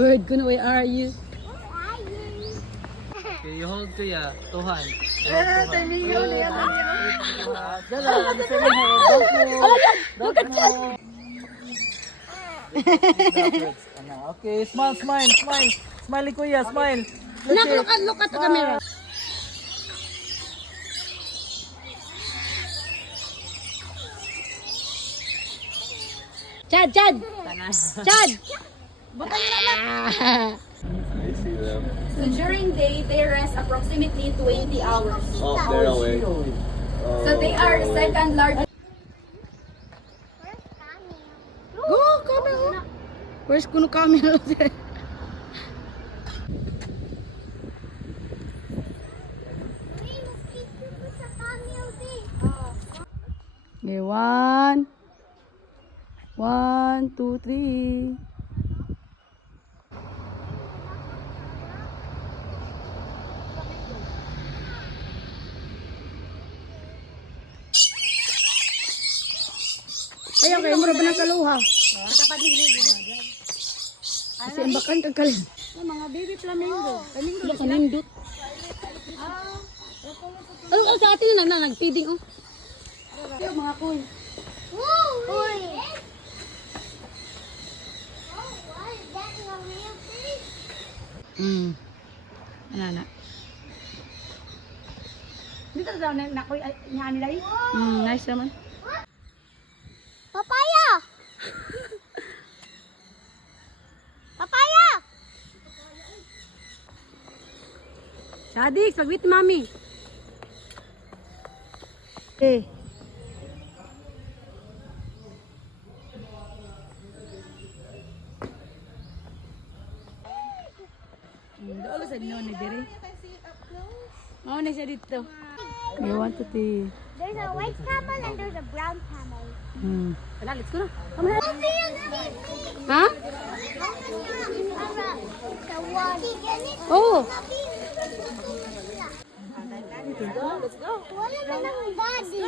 Bird, kuno, where are you? Okay, you hold kuya. 2 hands. Okay, smile, smile, smile. Smile kuya, smile. Look at the camera. Chad! Chad! I see them. So during day, they rest approximately 20 hours. Oh, they're awake. So they are second largest. Go, camera. Where's kuno camera? Okay, 1, 2, 3. Ay, okay, mura ba ng kaluha? Kasi imbakan kagkal. Mga baby flamingo. Flamingo sila. Kanindot. Ano sa atin na nag-feeding oh. Yung mga kuy. Uy! Ano na? Dito daw na kuy niya nila eh. Nice naman. Papaya! Papaya! Sadix, pag-wait mami. Okay. Doon sa inyo ni dire. Oh, na siya dito. You want to see? There's a white camel and there's a brown camel. Wala, let's go na. Come on. Ha? The one. Oh. Let's go. Wala na ng body.